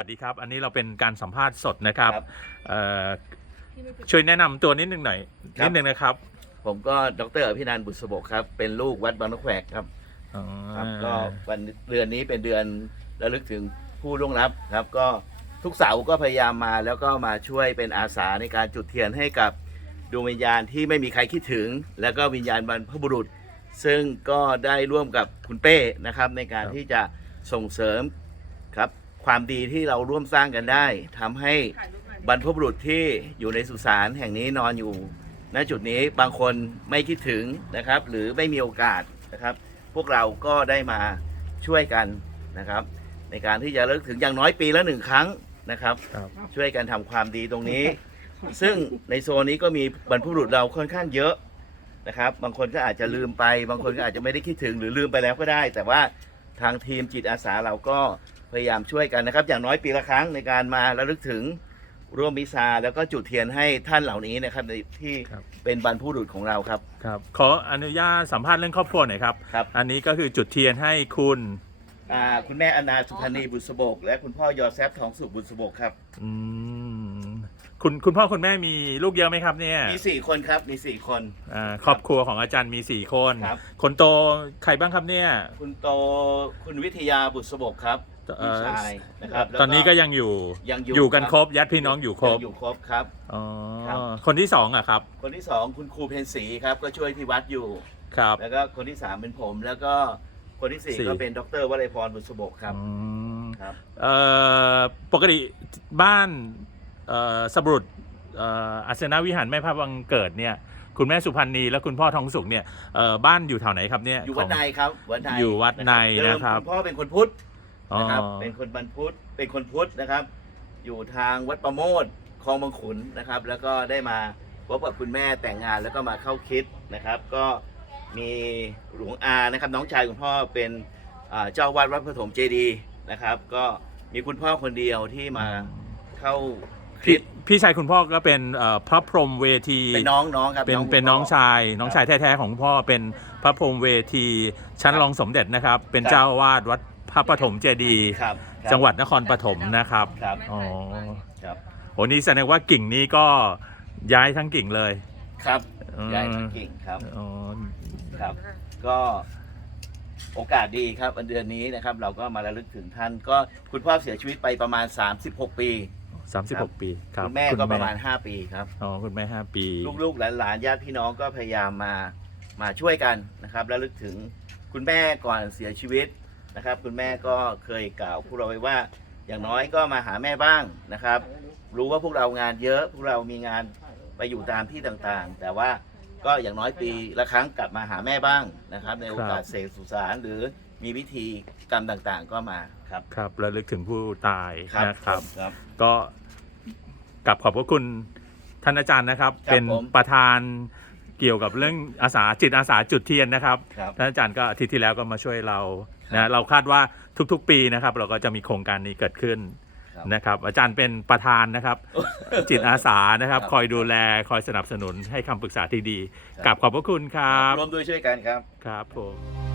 วัสดีครับ อันนี้เราเป็นการสัมภาษณ์สดนะครับครับ เอ่อช่วยแนะนำตัวนิดนึงหน่อยครับนิดนึงนะครับผมก็ดรอภินันท์บุษบกครับ เป็นลูกวัดบางนกแขวกครับอ๋อครับ ก็วันเดือนนี้เป็นเดือนระลึกถึงผู้ล่วงลับครับ ก็ทุกเสาร์ก็พยายามมาแล้วก็มาช่วยเป็นอาสาในการจุดเทียนให้กับดวงวิญญาณที่ไม่มีใครคิดถึง แล้วก็วิญญาณบรรพบุรุษ ซึ่งก็ได้ร่วมกับคุณเป้นะครับ ในการที่จะส่งเสริมครับ ความดีที่เราร่วมสร้างกันได้ทำให้บรรพบุรุษที่อยู่ในสุสานแห่งนี้นอนอยู่ ณจุดนี้บางคนไม่คิดถึงนะครับ หรือไม่มีโอกาสนะครับ พวกเราก็ได้มาช่วยกันนะครับ ในการที่จะระลึกถึงอย่างน้อยปีละหนึ่งครั้งนะครับ ครับ ช่วยกันทำความดีตรงนี้ ซึ่งในโซนนี้ก็มีบรรพบุรุษเราค่อนข้างเยอะนะครับ บางคนก็อาจจะลืมไป บางคนก็อาจจะไม่ได้คิดถึงหรือลืมไปแล้วก็ได้ แต่ว่าทางทีมจิตอาสาเราก็ พยายามช่วยกันนะครับ อย่างน้อยปีละครั้งในการมาระลึกถึงร่วมมิซาแล้วก็จุดเทียนให้ท่านเหล่านี้นะครับในที่ครับ เป็นบรรพบุรุษของเราครับ ครับขออนุญาตสัมภาษณ์เรื่องครอบครัวหน่อยครับ ครับ อันนี้ก็คือจุดเทียนให้คุณอ่าคุณแม่อนาสุพรรณีบุษบก และคุณพ่อยอแซฟทองสุขบุษบกครับ อืมคุณคุณพ่อคุณแม่มีลูกเยอะไหมครับเนี่ยมีสี่คนครับมีสี่คน อ่าครอบครัวของอาจารย์มีสี่คน ครับ คนโตใครบ้างครับเนี่ย คุณโตคุณวิทยาบุษบกครับ เอ่พี่อชายนะครับแล้วตอนนี้ก็ยังอยู่ยังอยู่อยู่กันครับครบญาติพี่น้องอยู่ครบยังอยู่ครบครับ อ๋อครับ คนที่สองอะครับคนที่สองคุณครูเพนสีครับก็ช่วยที่วัดอยู่ ครับ แล้วก็คนที่สามเป็นผม แล้วก็คนที่สี่สี่ ก็เป็นดรวลัยพรบุษบกครับอืมครับ เอ่อปกติบ้านเอ่อสบรุษเอ่ออาสนะวิหารแม่พระบังเกิดเนี่ย คุณแม่สุพรรณีและคุณพ่อทองสุขเนี่ยเอ่อบ้านอยู่แถวไหนครับเนี่ยอยู่วัดของในครับวัดในอยู่วัดในนะครับ เดิมคุณพ่อเป็นคนพุทธอ๋อ นะครับ เป็นคนบรรพุทธเป็นคนพุทธนะครับ อยู่ทางวัดประโมทคลองบางขุนนะครับ แล้วก็ได้มาพบกับคุณแม่แต่งงานแล้วก็มาเข้าคริดนะครับ ก็มีหลวงอานะครับ น้องชายคุณพ่อเป็นอ่าเจ้าวาดวัดปฐมเจดีย์นะครับ ก็มีคุณพ่อคนเดียวที่มาเข้าคพี่ริดพี่ชายคุณพ่อก็เป็นเอ่อพระพรหมเวทีเป็นน้องน้องครับเป็นคุณเป็นพ่น้องชาย น้องชายแท้ๆของคุณพ่อเป็นพระพรหมเวทีชั้นรองสมเด็จนะครับ เป็นครับเจ้าอาวาดวัด พระปฐมเจดีย์ครับครับจังหวัดนครปฐมนะครับครับอ๋อครับโหนี่แสดงว่ากิ่งนี้ก็ย้ายทั้งกิ่งเลยครับอืมยายทักกิ่งครับอ๋อครับ ก็โอกาสดีครับวันเดือนนี้นะครับ เราก็มาระลึกถึงท่าน ก็คุณพ่อเสียชีวิตไปประมาณ 36 ปีสามสิบหกปีครับคุณแม่ก็ประมาณ 5 ปีครับอ๋อคุณแม่ห้าปี ลูกๆหลานๆญาติพี่น้องก็พยายามมามาช่วยกันนะครับระลึกถึงคุณแม่ก่อนเสียชีวิต นะครับ คุณแม่ก็เคยกล่าวพวกเราไว้ว่า อย่างน้อยก็มาหาแม่บ้างนะครับ รู้ว่าพวกเรางานเยอะ พวกเรามีงานไปอยู่ตามที่ต่างๆ แต่ว่าก็อย่างน้อยปีละครั้งกลับมาหาแม่บ้างนะครับ ในโอกาสเสกสุสานหรือมีพิธีกรรมต่างๆ ก็มาครับครับระลึกถึงผู้ตายนะครับ ครับ ก็กลับขอบพระคุณท่านอาจารย์นะครับ ครับเป็นผม ประธาน เกี่ยวกับเรื่องอาสาจิตอาสาจุดเทียนนะครับครับท่านอาจารย์ก็อาทิตย์ที่แล้วก็มาช่วยเราครับนะเราคาดว่าทุกๆ ปีนะครับ เราก็จะมีโครงการนี้เกิดขึ้นครับนะครับ อาจารย์เป็นประธานนะครับ จิตอาสานะครับ ครับ คอยดูแลคอยสนับสนุนให้คำปรึกษาที่ดีครับกลับขอบพระคุณครับร่วมด้วยช่วยกันครับ ครับผม